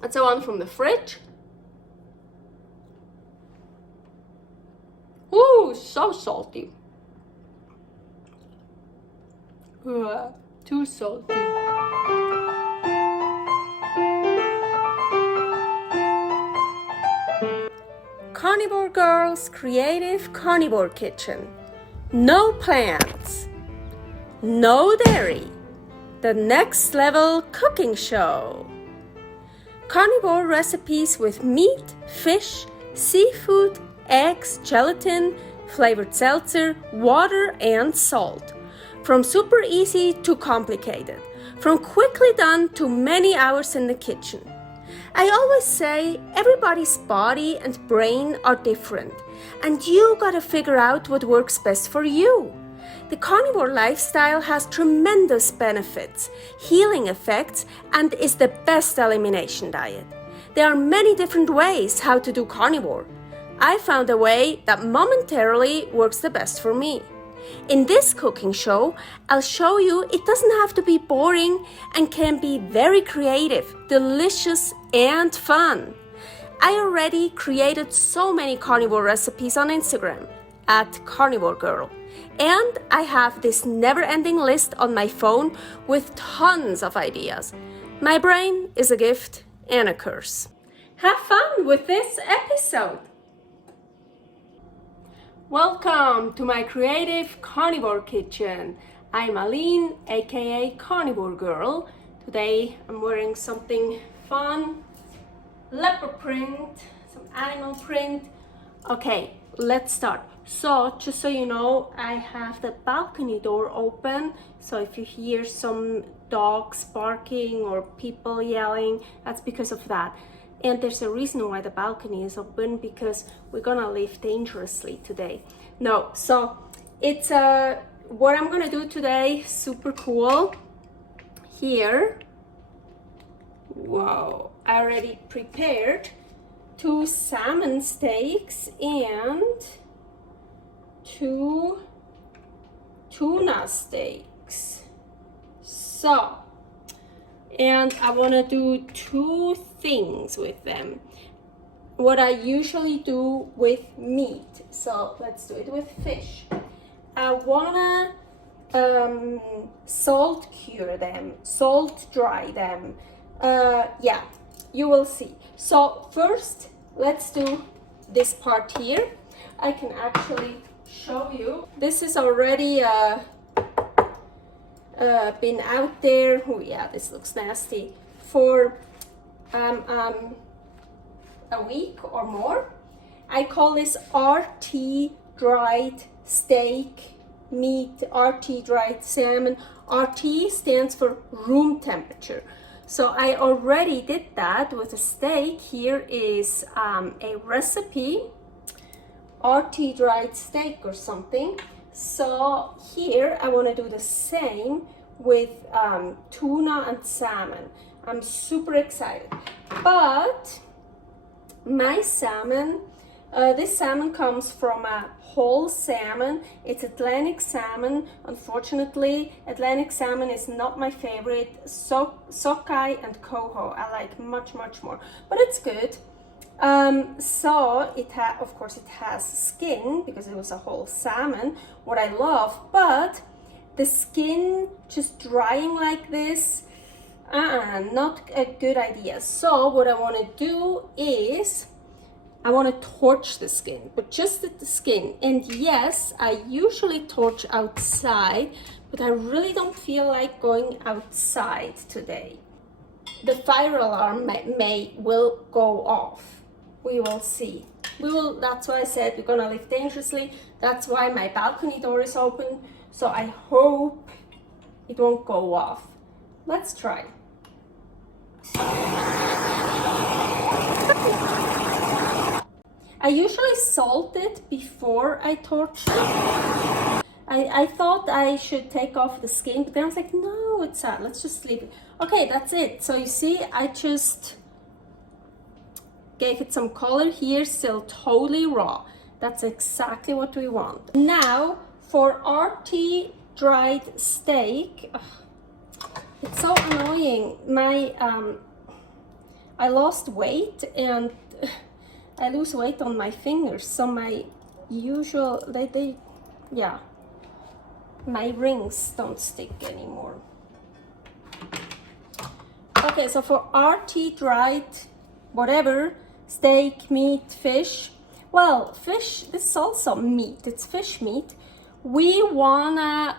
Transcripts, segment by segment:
That's the one from the fridge. Ooh, so salty. Too salty. Carnivore Girl's Creative Carnivore Kitchen. No plants, no dairy. The next level cooking show. Carnivore recipes with meat, fish, seafood, eggs, gelatin, flavored seltzer, water, and salt. From super easy to complicated. From quickly done to many hours in the kitchen. I always say everybody's body and brain are different, and you gotta figure out what works best for you. The carnivore lifestyle has tremendous benefits, healing effects, and is the best elimination diet. There are many different ways how to do carnivore. I found a way that momentarily works the best for me. In this cooking show, I'll show you it doesn't have to be boring and can be very creative, delicious, and fun. I already created so many carnivore recipes on Instagram at karnivorgirl. And I have this never-ending list on my phone with tons of ideas. My brain is a gift and a curse. Have fun with this episode! Welcome to my creative carnivore kitchen. I'm Aline, aka Carnivore Girl. Today I'm wearing something fun, leopard print, some animal print. Okay, let's start. So, just so you know, I have the balcony door open. So if you hear some dogs barking or people yelling, that's because of that. And there's a reason why the balcony is open, because we're gonna live dangerously today. No, so it's what I'm gonna do today, super cool. Here, whoa, I already prepared 2 salmon steaks and 2 tuna steaks. So, and I want to do 2 things with them. What I usually do with meat. So let's do it with fish. I want to salt cure them, salt dry them. Yeah, you will see. So first, let's do this part here. I can actually show you. This is already been out there. Oh yeah, this looks nasty. For a week or more. I call this RT dried steak meat, RT dried salmon. RT stands for room temperature. So I already did that with a steak. Here is a recipe, RT dried steak or something. So here I want to do the same with tuna and salmon. I'm super excited. But my salmon, this salmon comes from a whole salmon. It's Atlantic salmon. Unfortunately, Atlantic salmon is not my favorite. Sockeye and coho I like much more, but it's good. So of course it has skin because it was a whole salmon, what I love, but the skin just drying like this, not a good idea. So what I want to do is I want to torch the skin, but just the skin. And yes, I usually torch outside, but I really don't feel like going outside today. The fire alarm will go off. We will see. That's why I said we're gonna live dangerously. That's why my balcony door is open. So I hope it won't go off. Let's try. I usually salt it before I torch it. I thought I should take off the skin, but then I was like, no, it's sad. Let's just leave it. Okay, that's it. So you see, I just gave it some color here, still totally raw. That's exactly what we want. Now for RT dried steak. It's so annoying. My I lost weight and I lose weight on my fingers, so my usual, yeah, my rings don't stick anymore. Okay, so for RT dried, whatever, steak, meat, fish, well, fish, this is also meat, it's fish meat. We wanna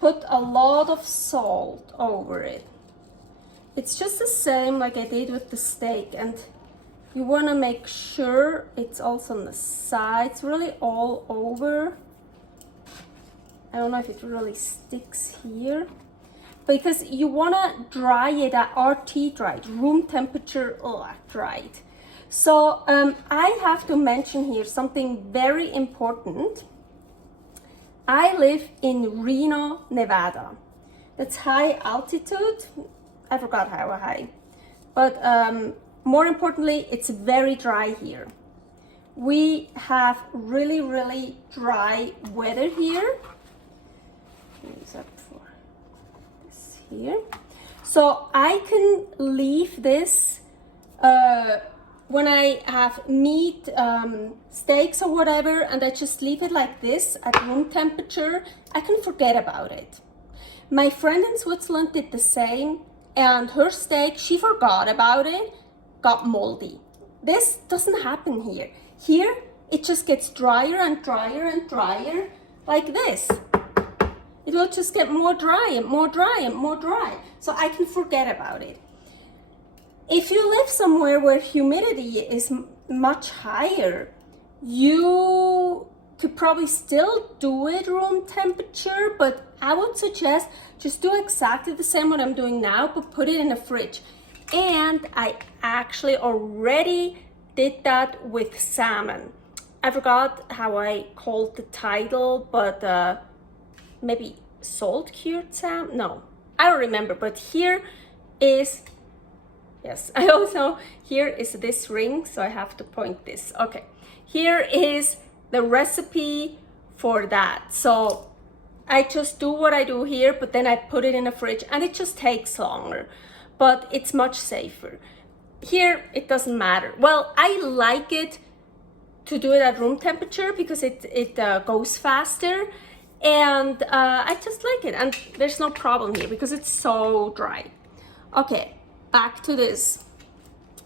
put a lot of salt over it. It's just the same like I did with the steak, and you wanna make sure it's also on the sides, really all over. I don't know if it really sticks here, because you wanna dry it at RT dried, room temperature dried. So I have to mention here something very important. I live in Reno, Nevada. That's high altitude. I forgot how high. But more importantly, it's very dry here. We have really, really dry weather here. Use up for this here. So I can leave this when I have meat, steaks or whatever, and I just leave it like this at room temperature, I can forget about it. My friend in Switzerland did the same, and her steak, she forgot about it, got moldy. This doesn't happen here. Here, it just gets drier and drier and drier, like this. It will just get more dry and more dry and more dry, so I can forget about it. If you live somewhere where humidity is much higher, you could probably still do it room temperature, but I would suggest just do exactly the same what I'm doing now, but put it in the fridge. And I actually already did that with salmon. I forgot how I called the title, but maybe salt cured salmon? No, I don't remember, but here is, yes, I also, here is this ring, so I have to point this. Okay, here is the recipe for that. So I just do what I do here, but then I put it in the fridge, and it just takes longer, but it's much safer. Here, it doesn't matter. Well, I like it to do it at room temperature because it goes faster, and I just like it, and there's no problem here because it's so dry. Okay, back to this.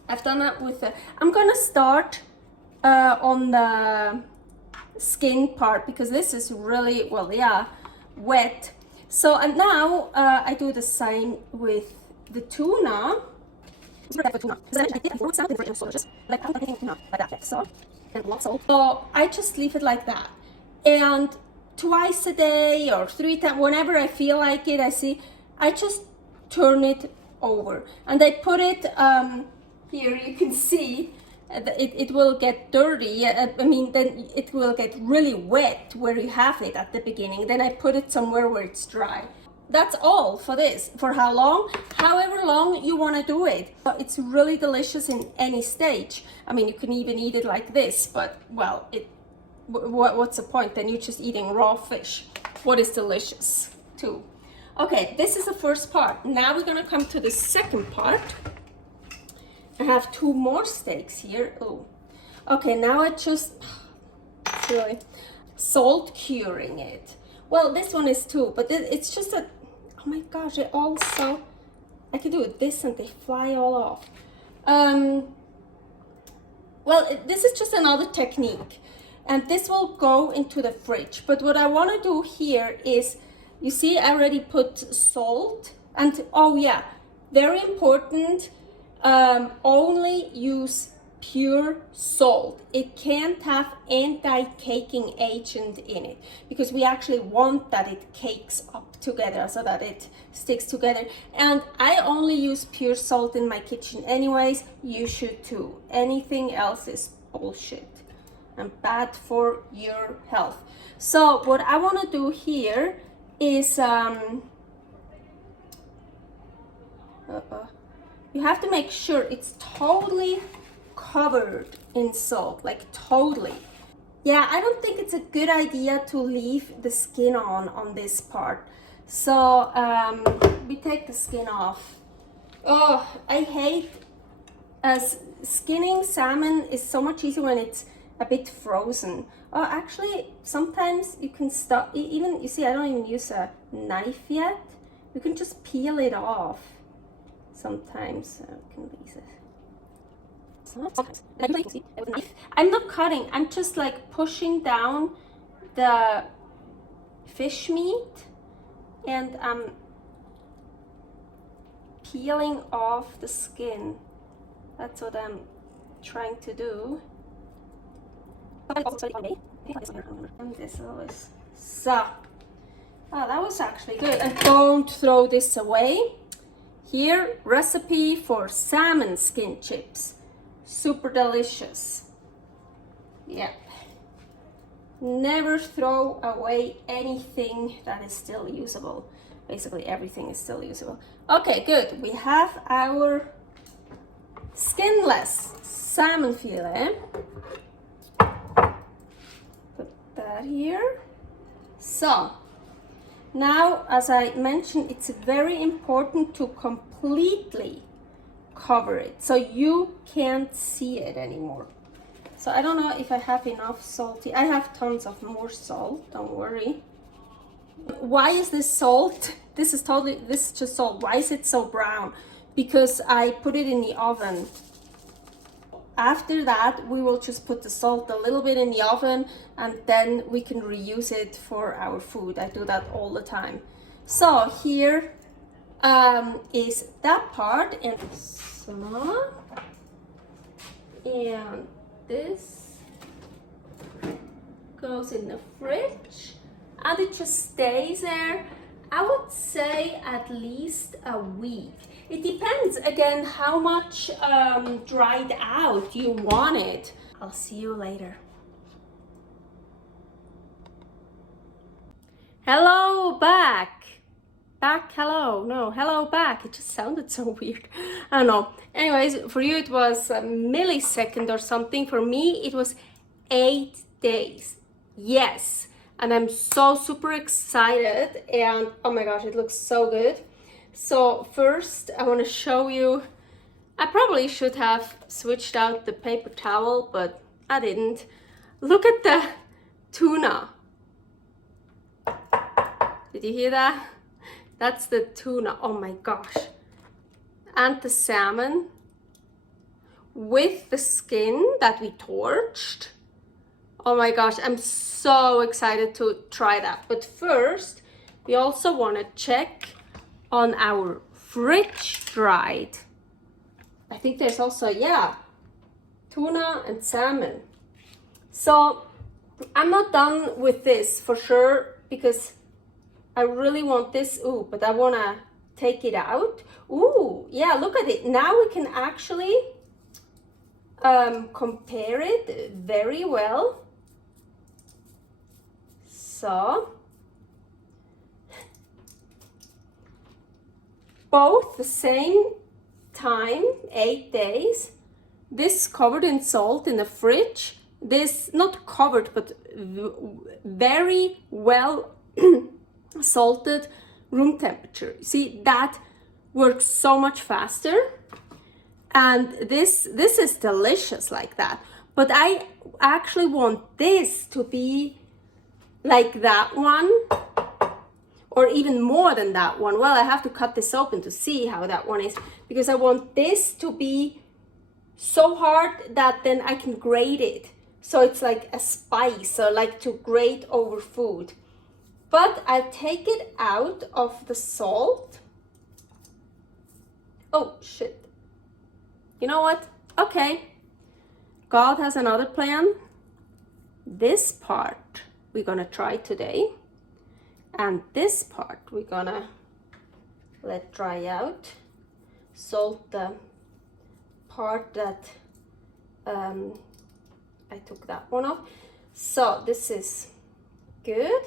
I've done that with I'm gonna start on the skin part because this is really, well, yeah, wet. So, and now I do the same with the tuna. So I just leave it like that, and twice a day or 3 times, whenever I feel like it, I just turn it over, and I put it here. You can see it will get dirty. I mean, then it will get really wet where you have it at the beginning. Then I put it somewhere where it's dry. That's all for this. For how long? However long you want to do it. It's really delicious in any stage. I mean, you can even eat it like this, but well, what's the point? Then you're just eating raw fish. What is delicious too. Okay, this is the first part. Now we're gonna come to the second part. I have 2 more steaks here. Oh, okay, now I just really salt curing it. Well, this one is too, but it's just a, oh my gosh, it also, I can do it this and they fly all off. Well, this is just another technique, and this will go into the fridge. But what I want to do here is, you see, I already put salt, and oh yeah, very important, only use pure salt. It can't have anti-caking agent in it because we actually want that it cakes up together so that it sticks together. And I only use pure salt in my kitchen anyways. You should too. Anything else is bullshit and bad for your health. So what I want to do here is you have to make sure it's totally covered in salt, like totally. Yeah, I don't think it's a good idea to leave the skin on this part. So we take the skin off. Oh, I hate as skinning salmon is so much easier when it's a bit frozen. Oh, actually, sometimes you can stop, even, you see, I don't even use a knife yet. You can just peel it off. Sometimes, I can use it. Sometimes. I'm not cutting, I'm just like pushing down the fish meat and I'm peeling off the skin. That's what I'm trying to do. And this always. So, oh, that was actually good. And don't throw this away. Here, recipe for salmon skin chips. Super delicious. Yeah. Never throw away anything that is still usable. Basically, everything is still usable. Okay, good. We have our skinless salmon fillet. Put that here. So, now, as I mentioned, it's very important to completely cover it so you can't see it anymore. So I don't know if I have enough salty. I have tons of more salt, don't worry. Why is this salt? This is just salt. Why is it so brown? Because I put it in the oven. After that, we will just put the salt a little bit in the oven and then we can reuse it for our food. I do that all the time. So here is that part, and so, and this goes in the fridge and it just stays there. I would say at least a week. It depends again how much dried out you want it. I'll see you later. Hello, back. Hello. No, hello, back. It just sounded so weird. I don't know. Anyways, for you it was a millisecond or something. For me, it was 8 days. Yes. And I'm so super excited. And oh my gosh, it looks so good. So first, I want to show you. I probably should have switched out the paper towel, but I didn't. Look at the tuna. Did you hear that? That's the tuna. Oh my gosh. And the salmon with the skin that we torched. Oh my gosh, I'm so excited to try that. But first, we also want to check on our fridge dried. I think there's also, yeah, tuna and salmon. So I'm not done with this for sure because I really want this. Ooh, but I want to take it out. Ooh, yeah, look at it. Now we can actually compare it very well. So both the same time, 8 days. This covered in salt in the fridge. This not covered, but very well salted room temperature. See, that works so much faster. And this is delicious like that. But I actually want this to be like that one, or even more than that one. Well, I have to cut this open to see how that one is, because I want this to be so hard that then I can grate it. So it's like a spice, or like to grate over food. But I take it out of the salt. Oh, shit. You know what? Okay. God has another plan. This part we're gonna try today. And this part we're gonna let dry out. Salt the part that I took that one off. So this is good.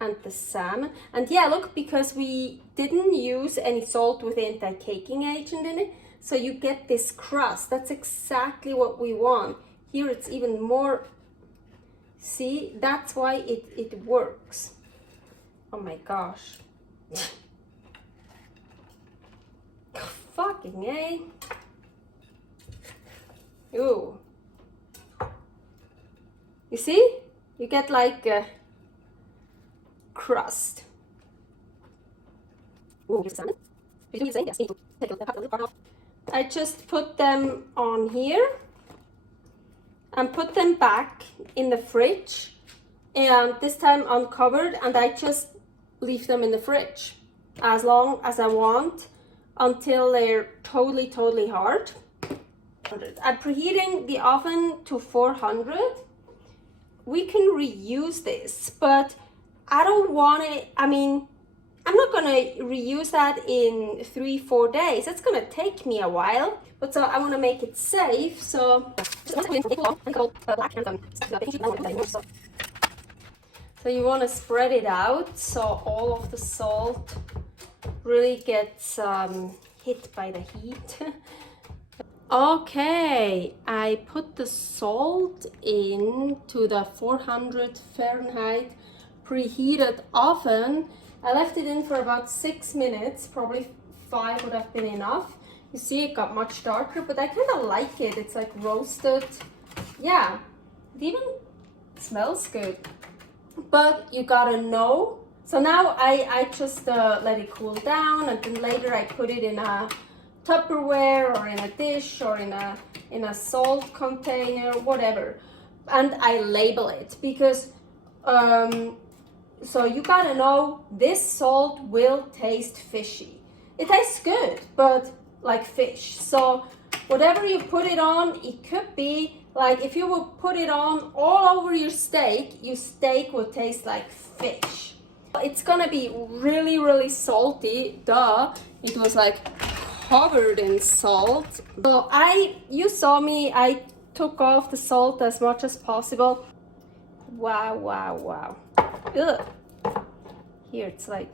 And the salmon. And yeah, look, because we didn't use any salt with anti-caking agent in it, so you get this crust. That's exactly what we want. Here it's even more. See, that's why it works. Oh my gosh. shocking, eh? Ooh. You see? You get like a crust. Ooh, here's salmon. Do you do the same? Yes, you need to take the little part off. I just put them on here and put them back in the fridge, and this time uncovered, and I just leave them in the fridge as long as I want until they're totally hard. I'm preheating the oven to 400. We can reuse this, but I don't want it. I mean, I'm not gonna reuse that in 3-4 days. It's gonna take me a while, but so I want to make it safe. So you want to spread it out so all of the salt really gets hit by the heat. Okay, I put the salt into the 400 Fahrenheit preheated oven. I left it in for about 6 minutes, probably 5 would have been enough. You see it got much darker, but I kind of like it. It's like roasted. Yeah, it even smells good. But you gotta know. So now I just let it cool down, and then later I put it in a Tupperware or in a dish or in a salt container, whatever. And I label it because so you gotta know this salt will taste fishy. It tastes good, but like fish. So whatever you put it on, it could be like if you would put it on all over your steak, your steak would taste like fish. It's gonna be really salty. Duh, it was like covered in salt. So you saw me, I took off the salt as much as possible. Wow. Ugh. Here it's like,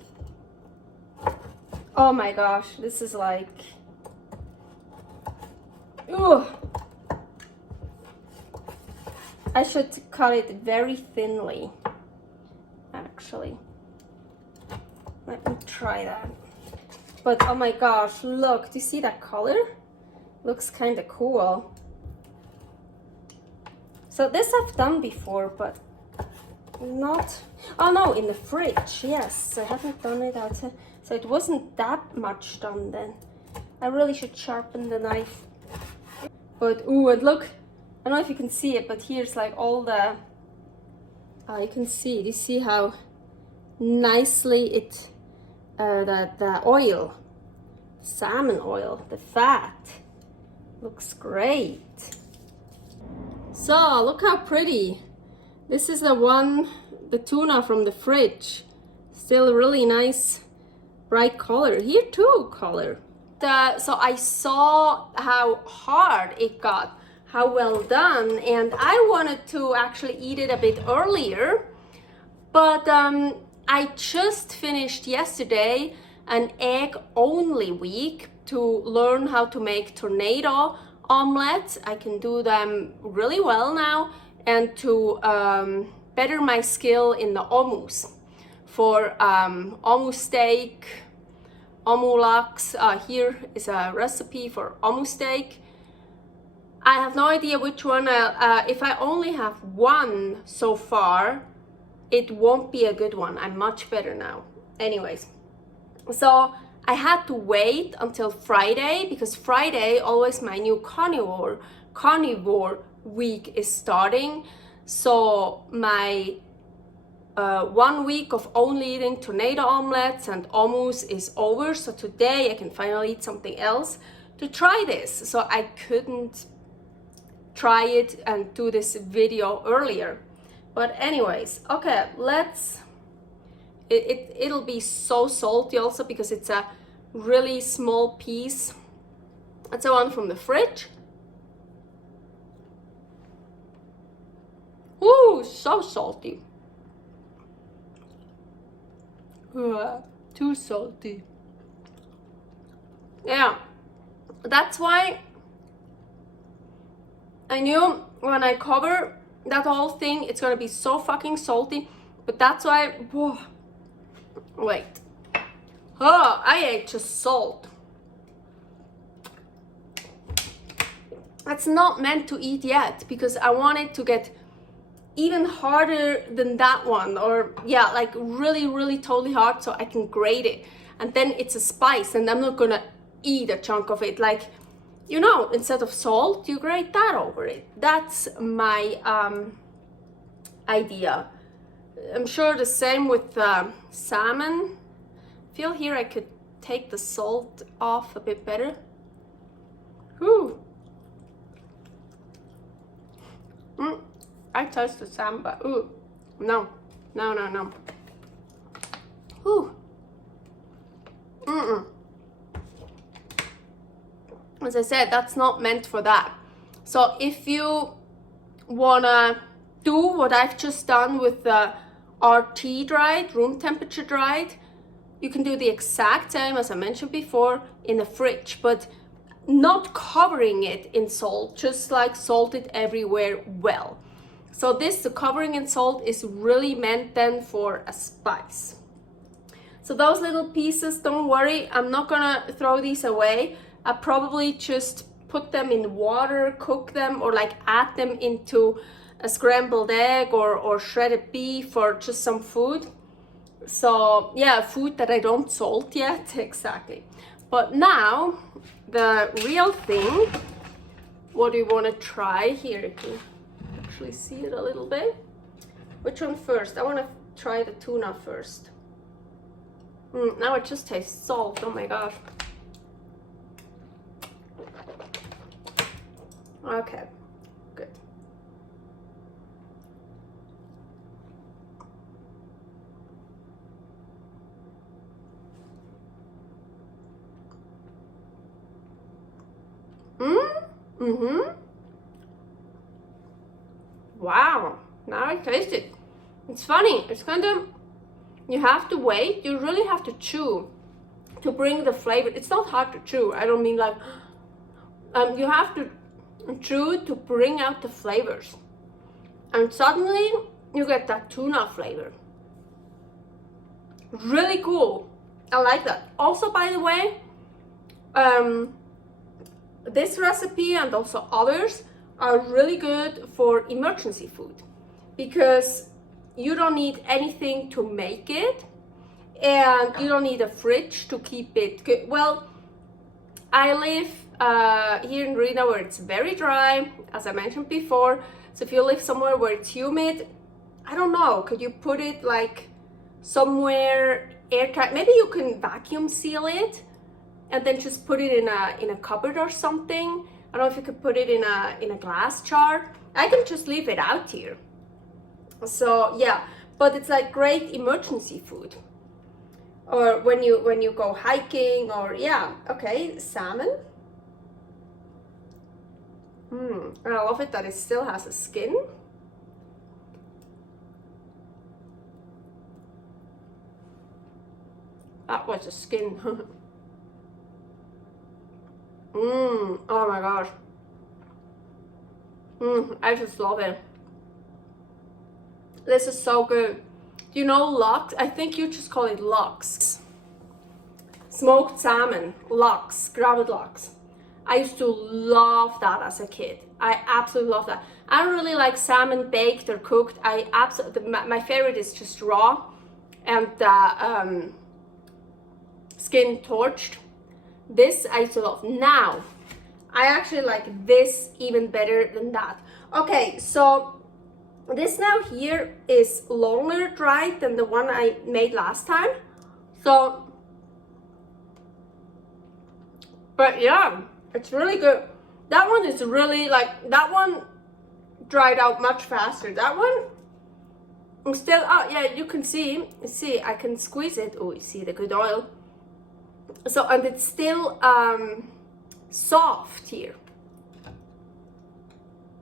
oh my gosh, this is like, ugh. I should cut it very thinly, actually. Let me try that. But oh my gosh, look, do you see that color? Looks kind of cool. So this I've done before, but not, oh no, in the fridge, yes. I haven't done it outside, so it wasn't that much done then. I really should sharpen the knife. But ooh, and look, I don't know if you can see it, but here's like all the, you can see, do you see how nicely it, the oil, salmon oil, the fat, looks great. So look how pretty. This is the tuna from the fridge. Still really nice, bright color. Here too, color. So I saw how hard it got, how well done, and I wanted to actually eat it a bit earlier, but I just finished yesterday an egg-only week to learn how to make tornado omelets. I can do them really well now, and to better my skill in the omus. For omu steak, omu lachs, here is a recipe for omu steak. I have no idea which one, if I only have one so far, it won't be a good one. I'm much better now. Anyways, so I had to wait until Friday, because Friday, always my new carnivore week is starting. So my 1 week of only eating tornado omelets and omus is over. So today I can finally eat something else to try this. So I couldn't try it and do this video earlier. But anyways, okay, it'll be so salty also because it's a really small piece. That's the one from the fridge. Ooh, so salty. Too salty. Yeah, that's why I knew when I cover that whole thing, it's gonna be so fucking salty. But that's why, whoa, wait. Oh, I ate just salt. That's not meant to eat yet, because I want it to get even harder than that one, or yeah, like really, really totally hard, so I can grate it. And then it's a spice, and I'm not gonna eat a chunk of it. Like, you know, instead of salt, you grate that over it. That's my idea. I'm sure the same with salmon. I feel here I could take the salt off a bit better. Whew. I taste the salmon, but ooh, no. Ooh. As I said, that's not meant for that. So if you wanna do what I've just done with the RT dried, room temperature dried, you can do the exact same as I mentioned before in the fridge, but not covering it in salt, just like salt it everywhere well. So this, the covering in salt, is really meant then for a spice. So those little pieces, don't worry, I'm not gonna throw these away. I probably just put them in water, cook them, or like add them into a scrambled egg or shredded beef or just some food. So yeah, food that I don't salt yet, exactly. But now, the real thing, what do you want to try here? You can actually see it a little bit. Which one first? I want to try the tuna first. Now it just tastes salt, oh my gosh. Okay, good. Wow, now I taste it. It's funny, it's kind of, you have to wait, you really have to chew to bring the flavor. It's not hard to chew, I don't mean like, you have to chew to bring out the flavors. And suddenly, you get that tuna flavor. Really cool, I like that. Also, by the way, this recipe and also others are really good for emergency food, because you don't need anything to make it, and you don't need a fridge to keep it good. Well, I live here in Reno where it's very dry, as I mentioned before. So if you live somewhere where it's humid, I don't know, could you put it like somewhere airtight? Maybe you can vacuum seal it and then just put it in a cupboard or something. I don't know if you could put it in a glass jar. I can just leave it out here. So yeah, but it's like great emergency food, or when you go hiking, or yeah. Okay, salmon. And I love it that it still has a skin. That was a skin. Oh my gosh. I just love it. This is so good. Do you know lachs? I think you just call it lachs. Smoked salmon, lachs, grounded lachs. I used to love that as a kid. I absolutely love that. I don't really like salmon baked or cooked. My favorite is just raw and skin torched. This I used to love. Now, I actually like this even better than that. Okay, so this now here is longer dried than the one I made last time. So, but yeah, it's really good. That one is really like, that one dried out much faster. That one, I'm still, oh yeah, you can see, I can squeeze it. Oh, you see the good oil. So, and it's still soft here.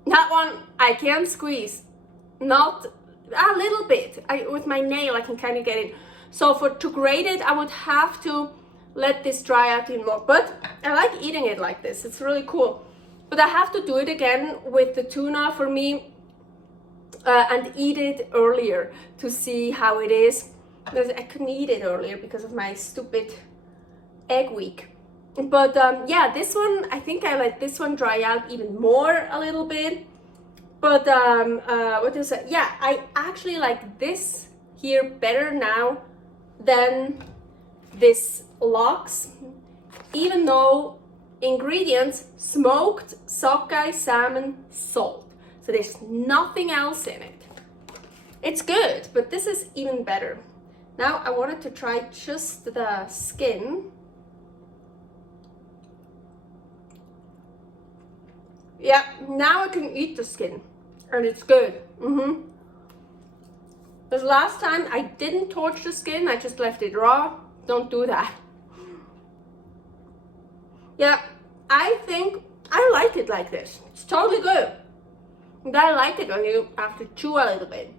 That one I can squeeze, not a little bit. With my nail I can kind of get it. So to grate it, I would have to let this dry out even more. But I like eating it like this. It's really cool. But I have to do it again with the tuna for me and eat it earlier to see how it is. Because I couldn't eat it earlier because of my stupid egg week. But yeah, this one, I think I let this one dry out even more a little bit. But what is it? Yeah, I actually like this here better now than this lachs, even though ingredients: smoked sockeye salmon, salt. So there's nothing else in it. It's good, but this is even better. Now I wanted to try just the skin. Yeah, now I can eat the skin, and it's good. Because last time I didn't torch the skin, I just left it raw. Don't do that. Yeah, I think I like it like this. It's totally good. And I like it when you have to chew a little bit.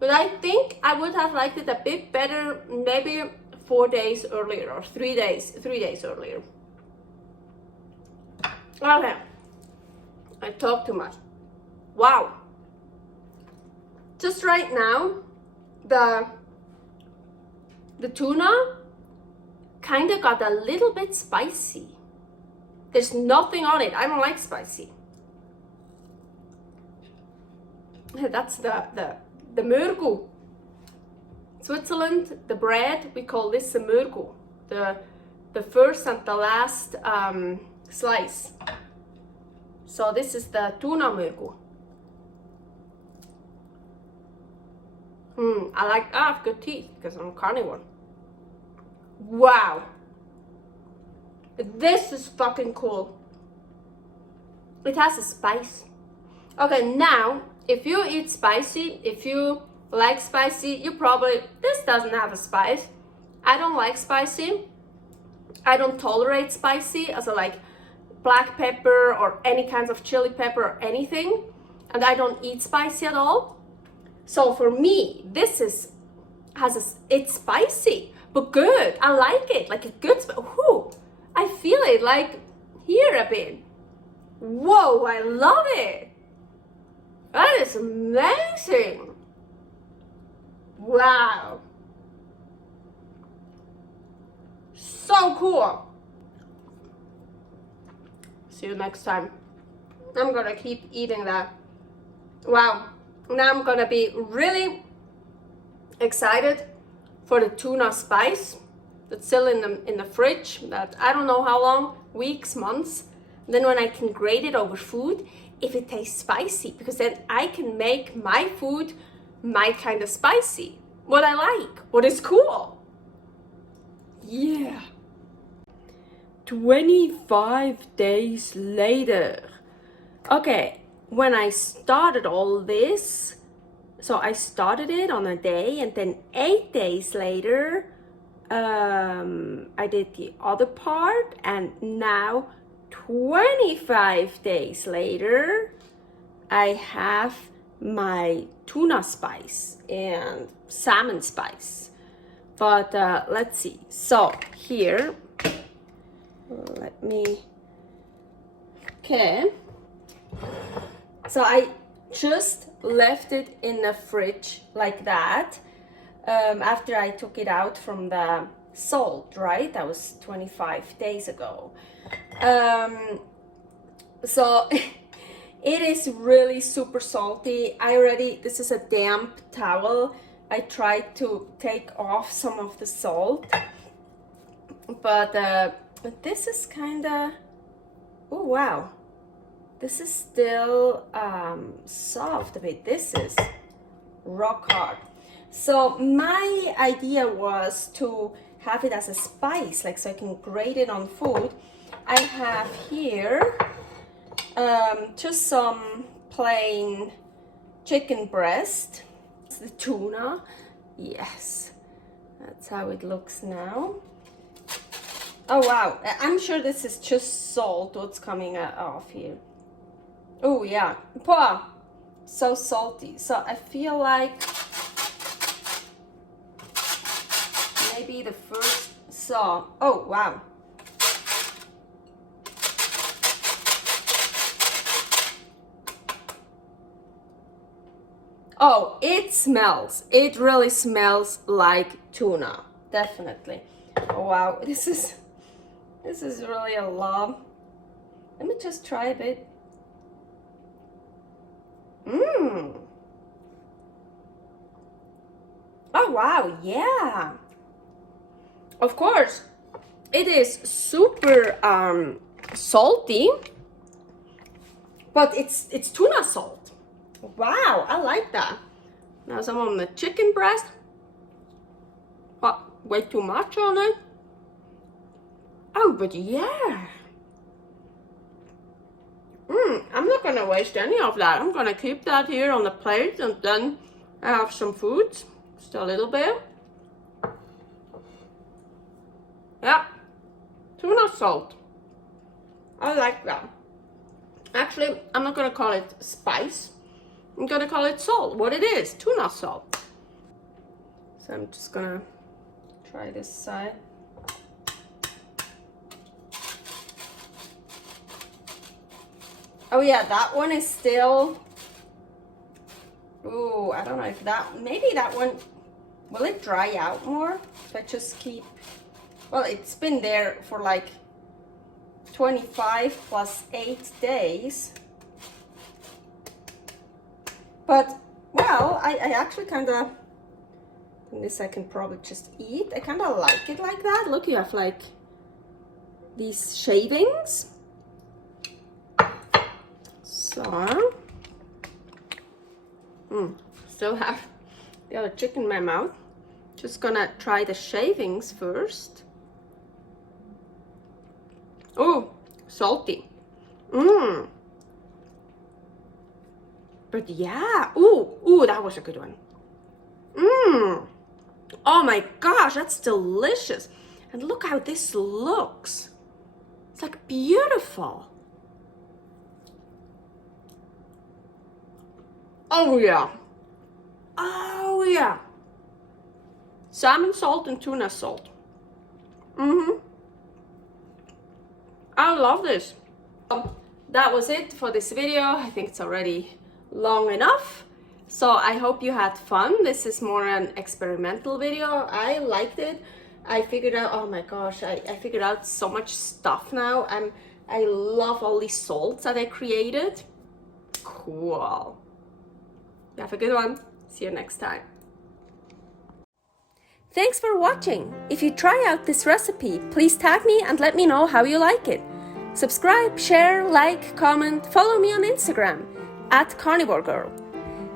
But I think I would have liked it a bit better maybe 4 days earlier, or 3 days earlier. Okay, I talk too much. Wow. Just right now, the tuna kind of got a little bit spicy. There's nothing on it. I don't like spicy. That's the mörgu. Switzerland, the bread, we call this the mörgu. The first and the last slice. So this is the tuna mörgu. I have good teeth because I'm carnivore. Wow. This is fucking cool. It has a spice. Okay, now, if you eat spicy, if you like spicy, you probably, this doesn't have a spice. I don't like spicy. I don't tolerate spicy, as like black pepper or any kinds of chili pepper or anything. And I don't eat spicy at all. So for me, this it's spicy, but good. I like it, like a good spice. I feel it like here a bit. Whoa, I love it. That is amazing. Wow. So cool. See you next time. I'm gonna keep eating that. Wow. Now I'm gonna be really excited for the tuna spice that's still in the fridge, that I don't know how long, weeks, months. And then when I can grate it over food, if it tastes spicy, because then I can make my food my kind of spicy, what I like, what is cool. Yeah. 25 days later. Okay, when I started all this, so I started it on a day, and then 8 days later, I did the other part, and now 25 days later, I have my tuna spice and salmon spice. But let's see. So here, let me, okay. So I just left it in the fridge like that after I took it out from the salt, right? That was 25 days ago. So it is really super salty. This is a damp towel. I tried to take off some of the salt, but this is kind of, oh wow. This is still soft a bit. This is rock hard. So my idea was to have it as a spice, like so I can grate it on food. I have here just some plain chicken breast. It's the tuna. Yes, that's how it looks now. Oh wow, I'm sure this is just salt what's coming off here. Oh yeah, so salty. So I feel like maybe the first saw. Oh wow. Oh, it really smells like tuna, definitely. Oh wow, this is, This is really a lot. Let me just try a bit. Mmm. Oh wow, yeah. Of course, it is super salty, but it's tuna salt. Wow, I like that. Now some on the chicken breast. Oh, way too much on it. Oh, but yeah. I'm not gonna waste any of that. I'm gonna keep that here on the plate, and then I have some food. Just a little bit. Yeah, tuna salt. I like that. Actually, I'm not gonna call it spice. I'm gonna call it salt. What it is, tuna salt. So I'm just gonna try this side. Oh yeah, that one is still. Ooh, I don't know if that, maybe that one, will it dry out more if I just keep, well, it's been there for like 25 plus 8 days. But, well, I actually kind of, this I can probably just eat. I kind of like it like that. Look, you have like these shavings. So, still have the other chicken in my mouth. Just gonna try the shavings first. Oh, salty. But yeah, ooh, that was a good one. Oh my gosh, that's delicious. And look how this looks. It's like beautiful. Oh yeah. Oh yeah. Salmon salt and tuna salt. I love this. That was it for this video. I think it's already long enough. So I hope you had fun. This is more an experimental video. I liked it. I figured out, oh my gosh, I figured out so much stuff now. And I love all these salts that I created. Cool. Have a good one. See you next time. Thanks for watching. If you try out this recipe, please tag me and let me know how you like it. Subscribe, share, like, comment, follow me on Instagram @carnivorgirl.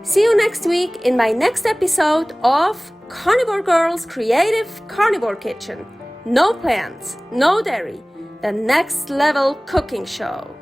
See you next week in my next episode of Carnivore Girl's Creative Carnivore Kitchen. No plants, no dairy, the next level cooking show.